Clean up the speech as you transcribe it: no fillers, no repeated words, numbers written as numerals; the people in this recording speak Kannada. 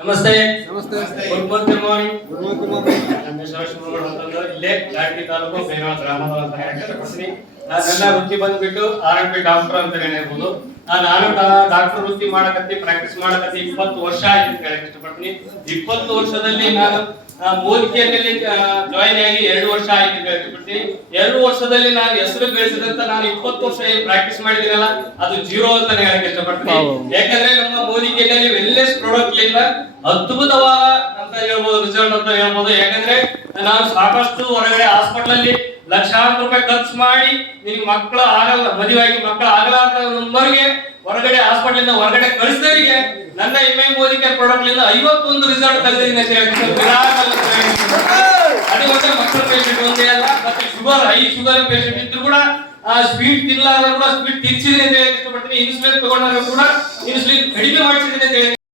ನಮಸ್ತೆ. ನಮಸ್ತೆ. Good morning. ನನ್ನ ಶಿವಶಿವಗಳು ಅಂತಂದ್ರೆ ಇಲ್ಲೇ ಜಾಗಟಿ ತಾಲೂಕು ಬೇನಾಳ ಗ್ರಾಮದ ಅಂತ ಹೇಳ್ತೀನಿ. ನನ್ನ ವೃತ್ತಿ ಬಂದ್ಬಿಟ್ಟು R&B ಡಾಕ್ಟರ್ ಅಂತ ಹೇಳ್ಬೋದು. ನಾನು ಡಾಕ್ಟರ್ ವೃತ್ತಿ ಮಾಡಕತ್ತಿ ಪ್ರಾಕ್ಟೀಸ್ ಮಾಡಕತ್ತಿ 20 ವರ್ಷ ಆಯ್ತು ಅಂತ ಹೇಳಕ್ ಇಷ್ಟಪಡ್ತೀನಿ. 20 ವರ್ಷದಲ್ಲಿ ನಾನು ಮೋದಿಕೆಯಲ್ಲಿ ಜಾಯಿನ್ ಆಗಿ 2 ವರ್ಷ ಆಯ್ತು ಅಂತ ಹೇಳಕ್ ಇಷ್ಟಪಡ್ತೀನಿ. 2 ವರ್ಷದಲ್ಲಿ ನಾನು ಹೆಸರು ಗಳಿಸಿದಂತ ನಾನು 20 ವರ್ಷ ಏನು ಪ್ರಾಕ್ಟೀಸ್ ಮಾಡಿದಿನಲ್ಲ ಅದು ಜೀರೋ ಅಂತ ಹೇಳಕ್ ಇಷ್ಟಪಡ್ತೀನಿ. ಯಾಕಂದ್ರೆ ನಮ್ಮ ಮೋದಿಕೆಯಲ್ಲಿ ವೆಲ್ನೆಸ್ ಪ್ರಾಡಕ್ಟ್ ಲಿಂದ ಅದ್ಭುತವಾದ ಅಂತ ಹೇಳ್ಬೋದು ರಿಸಲ್ಟ್ ಅಂತ ಹೇಳ್ಬೋದು. ಯಾಕಂದ್ರೆ ನಾನು ಸಾಕಷ್ಟು ಹೊರಗಡೆ ಹಾಸ್ಪಿಟಲ್ ಅಲ್ಲಿ ಲಕ್ಷಾಂತರ ರೂಪಾಯಿ ಖರ್ಚು ಮಾಡಿ ನಿನಗೆ ಮಕ್ಕಳು ಆಗಲ್ಲ, ಮದುವೆಯಾಗಿ ಮಕ್ಕಳು ಆಗಲಾರ್ದ ನಂಬರ್ಗೆ ಹೊರಗಡೆ ಹಾಸ್ಪಿಟಲ್ ಇಂದ ಹೊರಗಡೆ ಕಳಿಸಿದವರಿಗೆ ನನ್ನ ಮೋದಿಕೆ ಪ್ರಾಡಕ್ಟ್ ಲಿಂದ 51 ರಿಸಲ್ಟ್ ತೆಗೆದಿದ್ದೀನಿ ಅಂತ ಹೇಳ್ತೀನಿ. ಅದು ಮತ್ತೆ ಮಕ್ಕಳ ಪೇಷಂಟ್ ಒಂದೇ ಅಲ್ಲ, ಮತ್ತೆ ಶುಗರ್ ಹೈ ಶುಗರ್ ಪೇಷಂಟ್ ಇದ್ರು ಕೂಡ ಸ್ವೀಟ್ ತಿನ್ನಲಾರ ಕೂಡ ಸ್ವೀಟ್ ತಿನ್ಸಿದ್ದೀನಿ ಅಂತ ಹೇಳಕ್ ಇಷ್ಟಪಡ್ತೀನಿ. ಇನ್ಸುಲಿನ್ ತಗೊಂಡಾಗ ಕೂಡ ಇನ್ಸುಲಿನ್ ಕಡಿಮೆ ಮಾಡಿಸಿದ್ದೀನಿ ಅಂತ ಹೇಳಿ